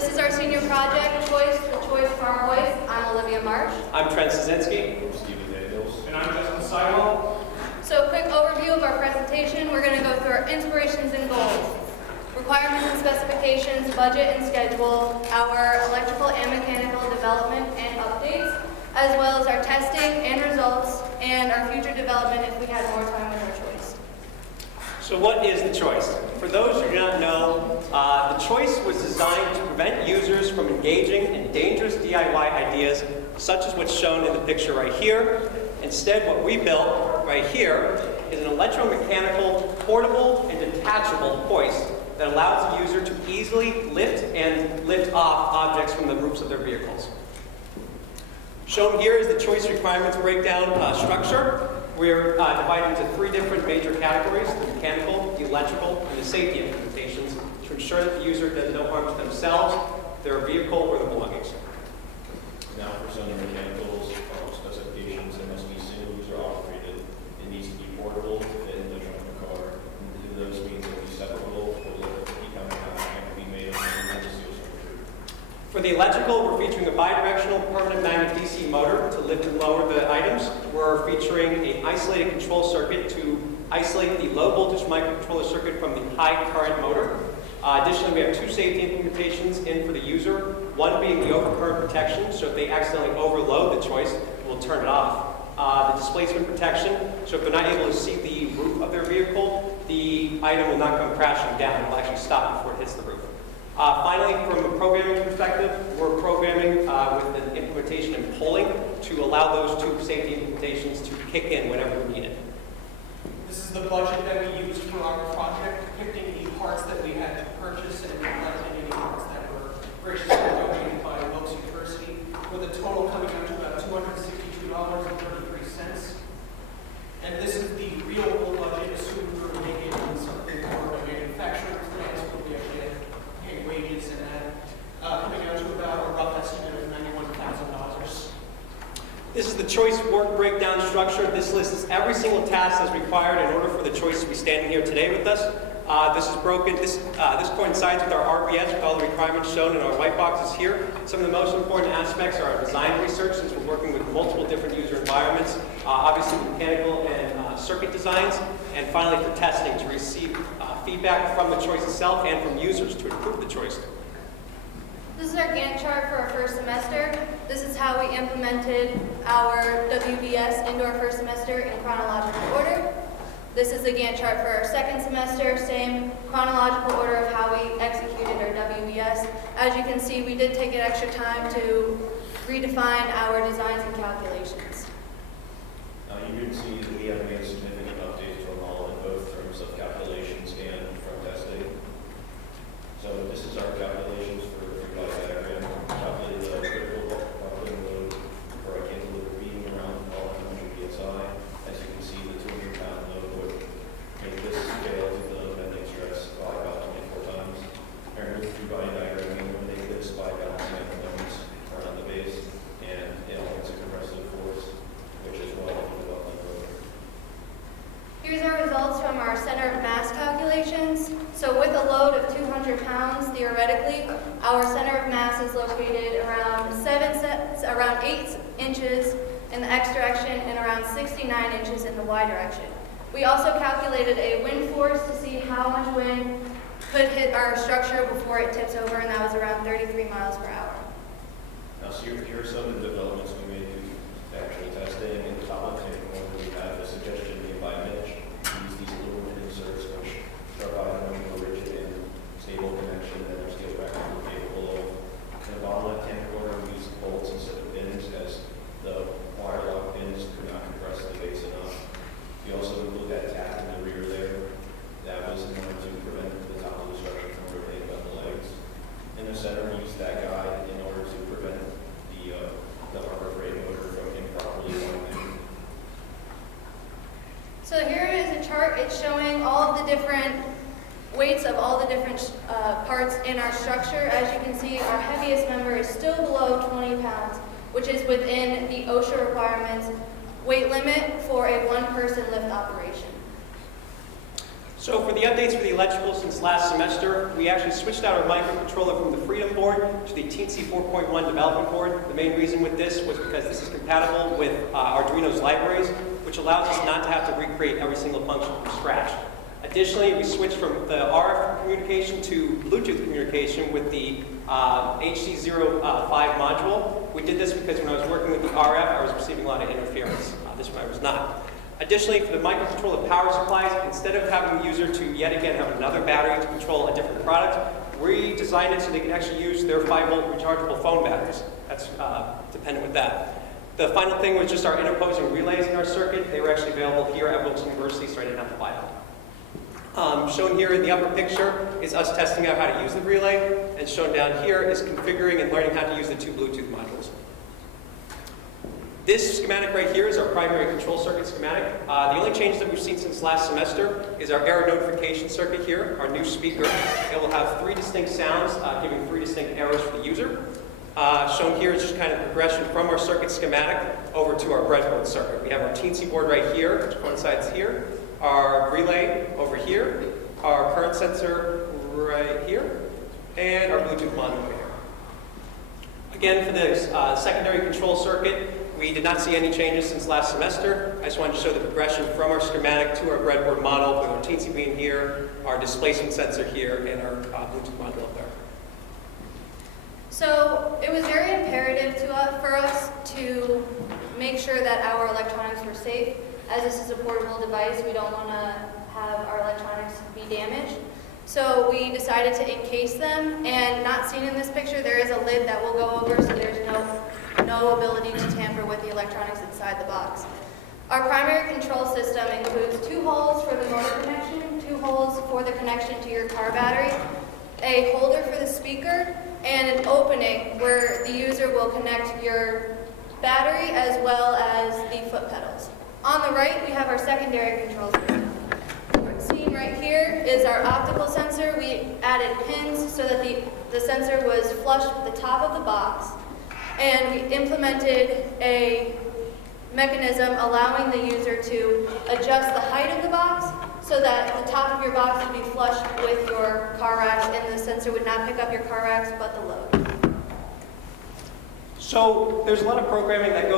This is our senior project, Choist, the Choist Farm Hoist. I'm Olivia Marsh. I'm Trent Szynski. I'm Stephen Daniels. And I'm Justin Seidel. So a quick overview of our presentation. We're going to go through our inspirations and goals, requirements and specifications, budget and schedule, our electrical and mechanical development and updates, as well as our testing and results, and our future development if we had more time with our Choist. So what is the Choist? For those who do not know, the Choist was designed to prevent users from engaging in dangerous DIY ideas, such as what's shown in the picture right here. Instead, what we built right here is an electromechanical, portable, and detachable hoist that allows the user to easily lift and lift off objects from the roofs of their vehicles. Shown here is the Choist requirements breakdown structure. We're divided into three different major categories: the mechanical, the electrical, and the safety implementations to ensure that the user does no harm to themselves, their vehicle, or their belongings. Now for some mechanicals, specifications, it must be single user operated. It needs to be portable to fit in the trunk of the car. And those means it will be separable or becoming and can be made of emergency structure. For the electrical, we're featuring a bidirectional permanent magnet DC motor to lift and lower the items. We're featuring an isolated control circuit to isolate the low voltage microcontroller circuit from the high current motor. Additionally, we have two safety implementations in for the user, one being the overcurrent protection, so if they accidentally overload the Choist, we'll turn it off. The displacement protection, so if they're not able to see the roof of their vehicle, the item will not come crashing down. It will actually stop before it hits the roof. Finally, from a programming perspective, we're programming with an implementation and polling to allow those two safety implementations to kick in whenever we need it. This is the budget that we used for our project, depicting the parts that we had to purchase and reflecting any parts that were graciously donated by Wilkes University, with a total coming out to about $262.33. And this is the real whole budget, assuming we were making something for a manufacturer plants, where we actually had paid wages and that, coming out to about a rough estimate of $91,000. This is the Choist work breakdown structure. This lists every single task that's required in order for the Choist to be standing here today with us. This is broken. This coincides with our RBS, with all the requirements shown in our white boxes here. Some of the most important aspects are our design research, since we're working with multiple different user environments. Obviously, mechanical and circuit designs, and finally for testing to receive feedback from the Choist itself and from users to improve the Choist. This is our Gantt chart for our first semester. This is how we implemented our WBS into our first semester in chronological order. This is the Gantt chart for our second semester, same chronological order of how we executed our WBS. As you can see, we did take an extra time to redefine our designs and calculations. You can see that we have made significant updates to our model in both terms of calculations and from testing. So this is our calculations for the three-block diagram. Calculate the critical buckling load for a cantilever beam around 100 psi. As you can see, the 200-pound load would make this scale to the bending stress by about 24 times. Our new three-body diagram, we eliminate this by balancing out the moments around the base, and it eliminates a compressive force, which is well in the buckling load. Here's our results from our center of mass calculations. So with a load of 200 pounds, theoretically, our center of mass is located around 8 inches in the X direction and around 69 inches in the Y direction. We also calculated a wind force to see how much wind could hit our structure before it tips over, and that was around 33 miles per hour. Now, so here are some of the developments we made through actual testing. In the top left-hand corner, we have a suggestion made by Mitch. Use these aluminum inserts, which provide a more rigid and stable connection that our steel brackets are capable of. In the bottom left-hand corner, we used bolts instead of pins, as the wire lock pins could not compress the base enough. We also looked at tap in the rear there. That was in order to prevent the top of the structure from rotating about the legs. In the center, we used that guide in order to prevent the Harbor Freight motor from improperly winding. So here is a chart. It's showing all of the different weights of all the different parts in our structure. As you can see, our heaviest member is still below 20 pounds, which is within the OSHA requirements weight limit for a one-person lift operation. So So for the updates for the electrical since last semester, we actually switched out our microcontroller from the Freedom board to the Teensy 4.1 development board. The main reason with this was because this is compatible with Arduino's libraries, which allows us not to have to recreate every single function from scratch. Additionally, we switched from the RF communication to Bluetooth communication with the HC05 module. We did this because when I was working with the RF, I was receiving a lot of interference. This one I was not. Additionally, for the microcontroller power supplies, instead of having the user to yet again have another battery to control a different product, we designed it so they can actually use their 5-volt rechargeable phone batteries. That's dependent with that. The final thing was just our interposing relays in our circuit. They were actually available here at Wilkes University, so I didn't have to buy them. Shown here in the upper picture is us testing out how to use the relay, and shown down here is configuring and learning how to use the 2 Bluetooth modules. This schematic right here is our primary control circuit schematic. The only change that we've seen since last semester is our error notification circuit here, our new speaker. It will have 3 distinct sounds, giving 3 distinct errors for the user. Shown here is just kind of progression from our circuit schematic over to our breadboard circuit. We have our Teensy board right here, which coincides here, our relay over here, our current sensor right here, and our Bluetooth module over here. Again, for the secondary control circuit, we did not see any changes since last semester. I just wanted to show the progression from our schematic to our breadboard model with our Teensy beam here, our displacement sensor here, and our Bluetooth module up there. So it was very imperative for us to make sure that our electronics were safe. As this is a portable device, we don't want to have our electronics be damaged. So we decided to encase them, and not seen in this picture, there is a lid that will go over, so there's no ability to tamper with the electronics inside the box. Our primary control system includes 2 holes for the motor connection, 2 holes for the connection to your car battery, a holder for the speaker, and an opening where the user will connect your battery as well as the foot pedals. On the right, we have our secondary control system. What's seen right here is our optical sensor. We added pins so that the sensor was flush with the top of the box. And we implemented a mechanism allowing the user to adjust the height of the box so that the top of your box would be flush with your car racks, and the sensor would not pick up your car racks but the load. So there's a lot of programming that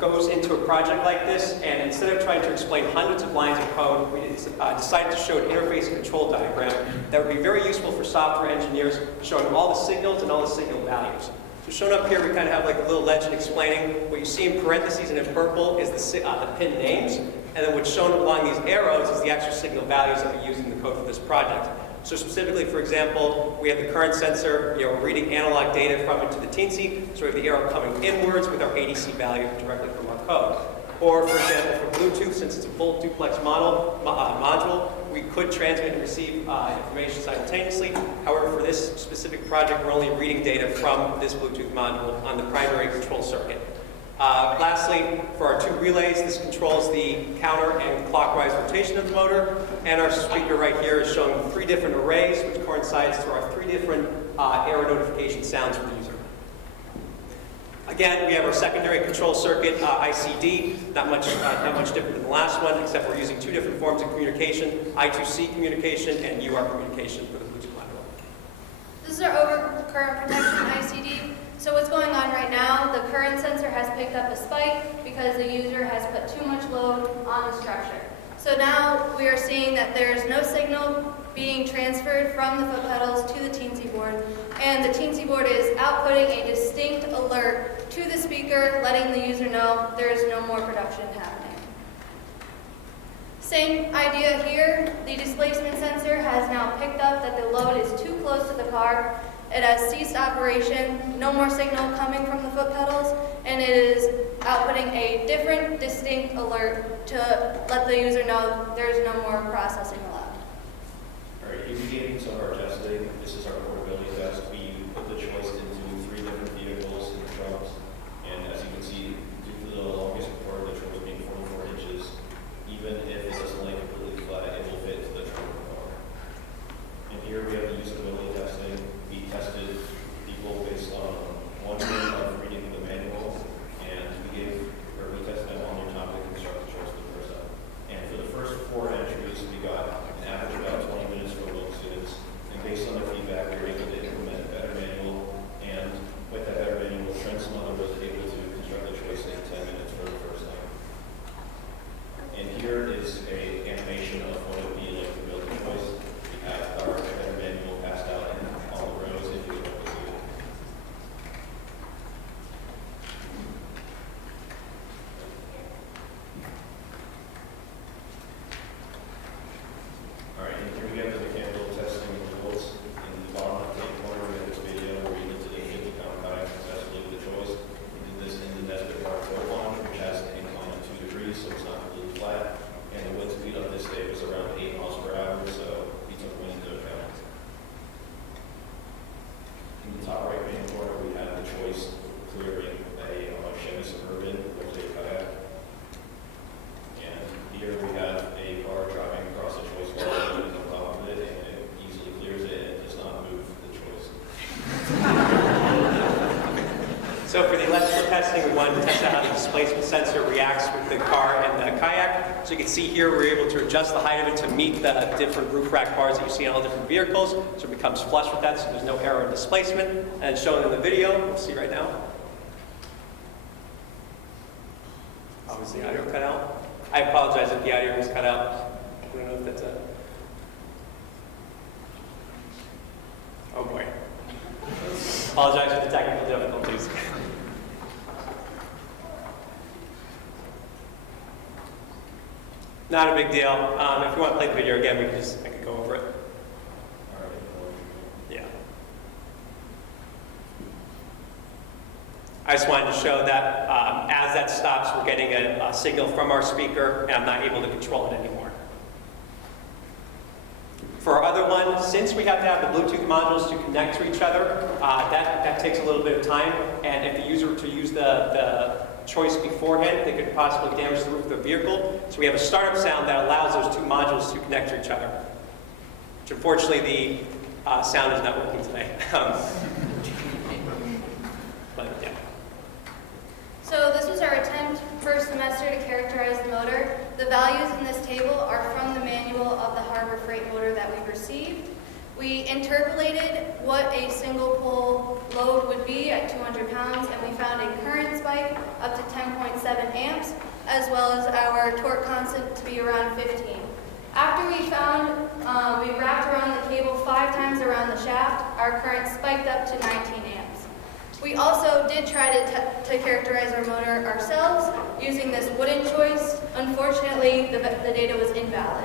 goes into a project like this, and instead of trying to explain hundreds of lines of code, we decided to show an interface control diagram that would be very useful for software engineers, showing all the signals and all the signal values. So shown up here, we kind of have like a little legend explaining what you see in parentheses and in purple is the pin names, and then what's shown along these arrows is the actual signal values that we use in the code for this project. So specifically, for example, we have the current sensor, we're reading analog data from it to the Teensy, so we have the arrow coming inwards with our ADC value directly from our code. Or, for example, for Bluetooth, since it's a full duplex module, we could transmit and receive information simultaneously. However, for this specific project, we're only reading data from this Bluetooth module on the primary control circuit. Lastly, for our 2 relays, this controls the counter and clockwise rotation of the motor. And our speaker right here is showing 3 different arrays, which coincides to our 3 different error notification sounds for the user. Again, we have our secondary control circuit, ICD, not much different than the last one, except we're using 2 different forms of communication, I2C communication and UR communication for the Bluetooth module. This is our overcurrent protection ICD. So what's going on right now, the current sensor has picked up a spike because the user has put too much load on the structure. So now we are seeing that there's no signal being transferred from the foot pedals to the Teensy board, and the Teensy board is outputting a distinct alert to the speaker, letting the user know there is no more production happening. Same idea here, the displacement sensor has now picked up that the load is too close to the car. It has ceased operation, no more signal coming from the foot pedals, and it is outputting a different, distinct alert to let the user know there's no more processing allowed. All right, in beginning some of our testing, this is our portability test. We put the Choist into 3 different vehicles in the trunks, and as you can see, due to the longest part of the Choist being 44 inches, even if it doesn't lay completely flat, it will fit into the trunk of the car. And here we have the usability testing. We tested people based on 1 minute of reading the manual, and we tested them on their topic and construct the Choist the first time. And for the first 4 entries, we got an average Choist clearing a Chevy Suburban with a kayak. And here we have a car driving across the Choist wall and on top of it, and it easily clears it and does not move the Choist. So for the electrical testing, we wanted to test out how the displacement sensor reacts with the car and the kayak. So you can see here, we're able to adjust the height of it to meet the different roof rack bars that you see in all different vehicles. So it becomes flush with that, so there's no error in displacement. And shown in the video, we'll see right now. Oh, is the audio cut out? I apologize if the audio was cut out. I don't know if that's a... Oh boy. Apologize for the technical difficulties. Not a big deal. If you want to play the video again, I could go over it. Yeah. I just wanted to show that as that stops, we're getting a signal from our speaker, and I'm not able to control it anymore. For our other one, since we have to have the Bluetooth modules to connect to each other, that takes a little bit of time, and if the user were to use the Choist beforehand, they could possibly damage the roof of the vehicle. So we have a startup sound that allows those two modules to connect to each other, which unfortunately the sound is not working today. But yeah. So this was our attempt first semester to characterize the motor. The values in this table are from the manual of the Harbor Freight motor that we received. We interpolated what a single pole load would be at 200 pounds, and we found a current spike up to 10.7 amps, as well as our torque constant to be around 15. After we found, we wrapped around the cable 5 times around the shaft, our current spiked up to 19 amps. We also did try to characterize our motor ourselves using this wooden Choist. Unfortunately, the data was invalid.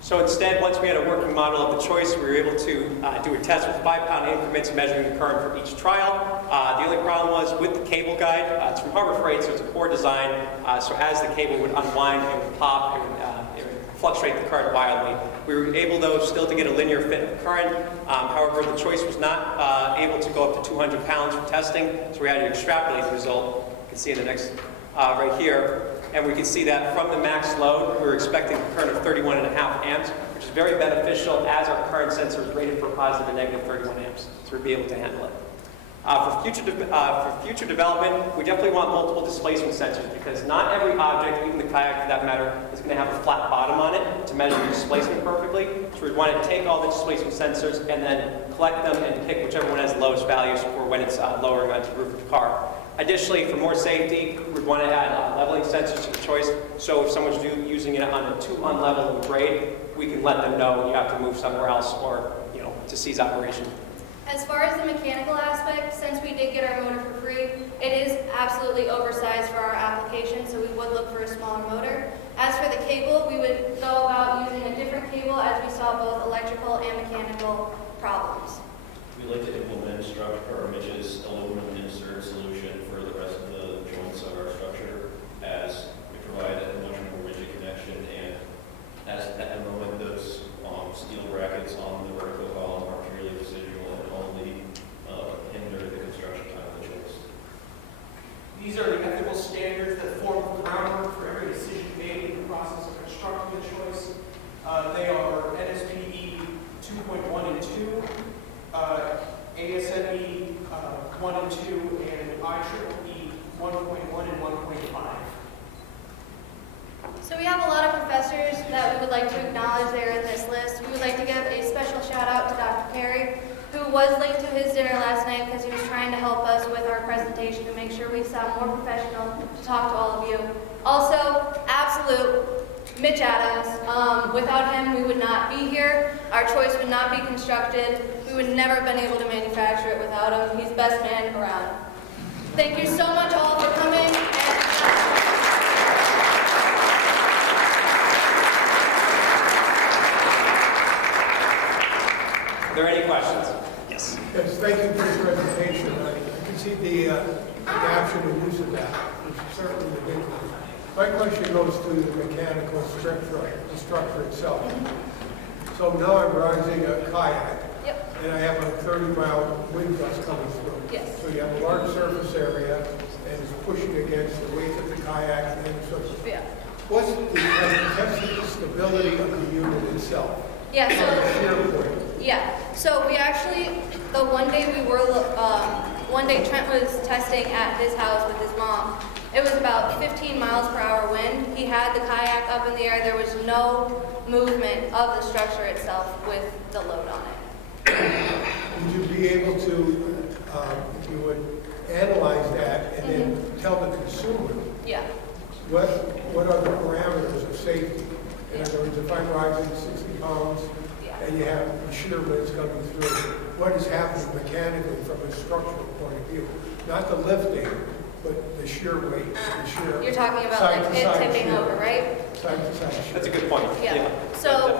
So instead, once we had a working model of the Choist, we were able to do a test with 5-pound increments measuring the current for each trial. The only problem was with the cable guide. It's from Harbor Freight, so it's a poor design. So as the cable would unwind, it would pop, it would fluctuate the current wildly. We were able, though, still to get a linear fit of current. However, the Choist was not able to go up to 200 pounds for testing, so we had to extrapolate the result. You can see in the next, right here. And we can see that from the max load, we were expecting a current of 31.5 amps, which is very beneficial as our current sensor is rated for positive and negative 31 amps, so we'll be able to handle it. For future development, we definitely want multiple displacement sensors because not every object, even the kayak for that matter, is going to have a flat bottom on it to measure the displacement perfectly. So we want to take all the displacement sensors and then collect them and pick whichever one has the lowest values for when it's lowering onto the roof of the car. Additionally, for more safety, we'd want to add leveling sensors to the Choist, so if someone's using it on a too unlevel grade, we can let them know you have to move somewhere else or, to cease operation. As far as the mechanical aspect, since we did get our motor for free, it is absolutely oversized for our application, so we would look for a smaller motor. As for the cable, we would go about using a different cable as we saw both electrical and mechanical problems. We like to implement Mitch's aluminum insert solution for the rest of the joints of our structure, as we provide a much more rigid connection, and as at the moment those steel brackets on the vertical column are purely residual and only hinder the construction time of the Choist. These are the ethical standards that form the groundwork for every decision made in the process of constructing the Choist. They are NSPE 2.1 and 2, ASME 1 and 2, and IEEE 1.1 and 1.5. So we have a lot of professors that we would like to acknowledge there in this list. We would like to give a special shout out to Dr. Carey, who was late to his dinner last night because he was trying to help us with our presentation to make sure we sound more professional to talk to all of you. Also, absolute Mitch Adams. Without him, we would not be here. Our Choist would not be constructed. We would never have been able to manufacture it without him. He's best man around. Thank you so much all for coming. Are there any questions? Yes. Yes, thank you for your presentation. I can see the adaption and use of that, which is certainly the big one. My question goes to the mechanical structure, the structure itself. So now I'm rising a kayak. Yep. and I have a 30-mile wind gust coming through. Yes. So you have a large surface area, and it's pushing against the weight of the kayak and so forth. Yeah. What's the stability of the unit itself? Yeah, From a so, shear point. yeah, so we actually, the one day one day Trent was testing at his house with his mom. It was about 15 miles per hour wind. He had the kayak up in the air. There was no movement of the structure itself with the load on it. Would you be able to, if you would analyze that and then tell the consumer Yeah, what are the parameters of safety? In other words, if I'm rising 60 pounds yeah. and you have shear winds coming through, what is happening mechanically from a structural point of view? Not the lifting, but the shear weight, the shear. You're talking about side like to it side tipping shear. over, right? Side to side shear. That's a good point. Yeah. So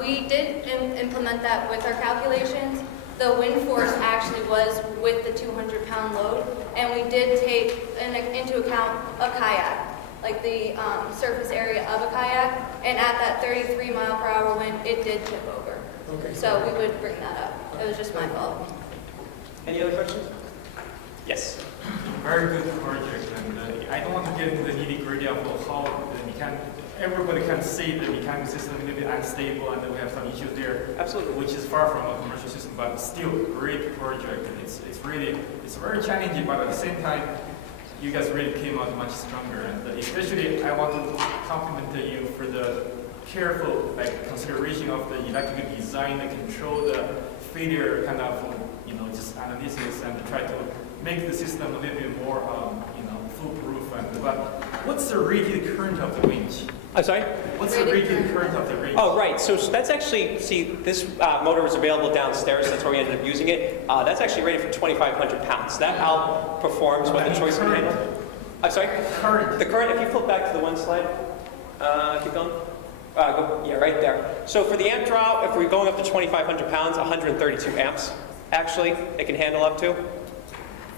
we did implement that with our calculations. The wind force actually was with the 200-pound load, and we did take into account a kayak, like the surface area of a kayak, and at that 33-mile-per-hour wind, it did tip over. Okay. So we would bring that up. It was just my fault. Any other questions? Yes. Very good project, and I don't want to get into the nitty-gritty of how the everybody can see the mechanical system is a little bit unstable, and we have some issues there. Absolutely. Which is far from a commercial system, but still great project, and it's very challenging, but at the same time, you guys really came out much stronger, and especially I want to compliment you for the careful consideration of the electrical design, the control, the failure kind of just analysis, and try to make the system a little bit more foolproof. But what's the rated current of the range? I'm sorry? What's the rated current of the range? Oh, right. So that's actually, this motor was available downstairs. That's where we ended up using it. That's actually rated for 2,500 pounds. That outperforms what the Choist can handle. I'm sorry? Current. The current, if you flip back to the one slide, keep going. Yeah, right there. So for the amp draw, if we're going up to 2,500 pounds, 132 amps, actually, it can handle up to.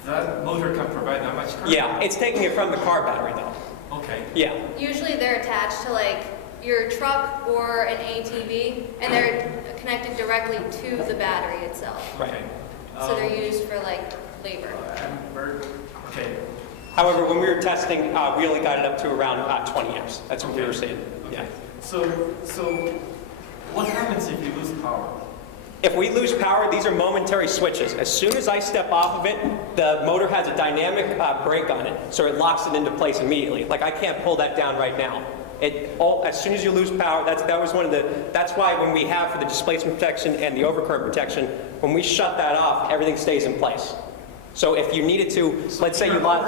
That motor can provide that much current? Yeah, it's taking it from the car battery, though. Okay. Yeah. Usually they're attached to like your truck or an ATV, and they're connected directly to the battery itself. Right. So they're used for like labor. Okay. However, when we were testing, we only got it up to around 20 amps. That's what we were seeing. Yeah. So what happens if you lose power? If we lose power, these are momentary switches. As soon as I step off of it, the motor has a dynamic brake on it, so it locks it into place immediately. Like I can't pull that down right now. As soon as you lose power, that's why when we have for the displacement protection and the overcurrent protection, when we shut that off, everything stays in place. So if you needed to, let's say you lost...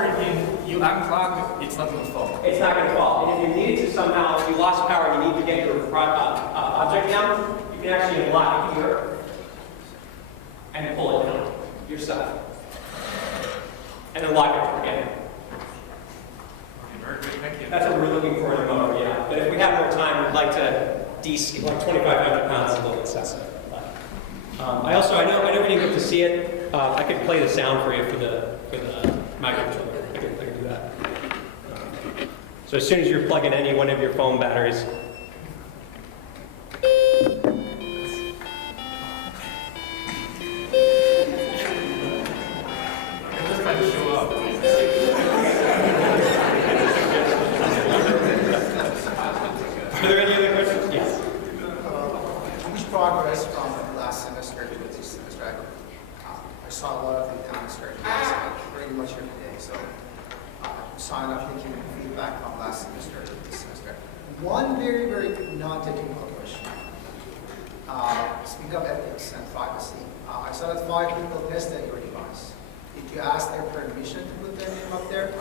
You unclog, it's not going to fall. It's not going to fall. And if you needed to somehow, if you lost power and you need to get your object down, you can actually unlock it here and pull it down yourself. And then lock it again. Okay, very good, thank you. That's what we're looking for in a motor, yeah. But if we have more time, we'd like to like 2,500 pounds is a little excessive. I know we didn't get to see it. I could play the sound for you for the microcontroller. I can do that. So as soon as you're plugging any one of your phone batteries. Just trying to show up. Are there any other questions? Yes. Much progress from last semester to this semester. I saw a lot of things demonstrated pretty much every day. So sign up thinking feedback from last semester to this semester. One very, very non-technical question. Speak of ethics and privacy. I saw that 5 people tested your device. Did you ask their permission to put their name up there?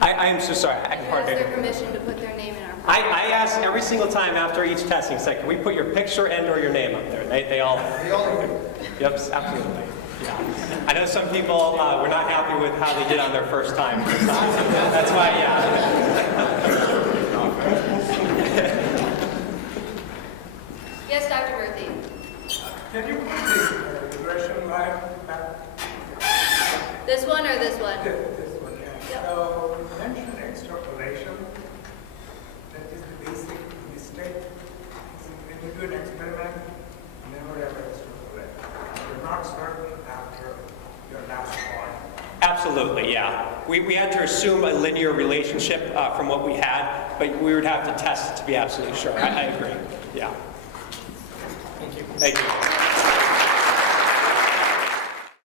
I am so sorry. I Ask hardly. their permission to put their name in our I ask every single time after each testing, say, can we put your picture and or your name up there? They all, They all agree. yep, absolutely. Yeah. I know some people were not happy with how they did on their first time. That's why, yeah. Yes, Dr. Murthy. Can you put the regression line back? This one or this one? This one, yeah. Yep. So you mentioned extrapolation. That is the basic mistake. When you do an experiment, never ever extrapolate. not certain after your last one. Absolutely, yeah. We had to assume a linear relationship from what we had, but we would have to test to be absolutely sure. I agree, yeah. Thank you. Thank you.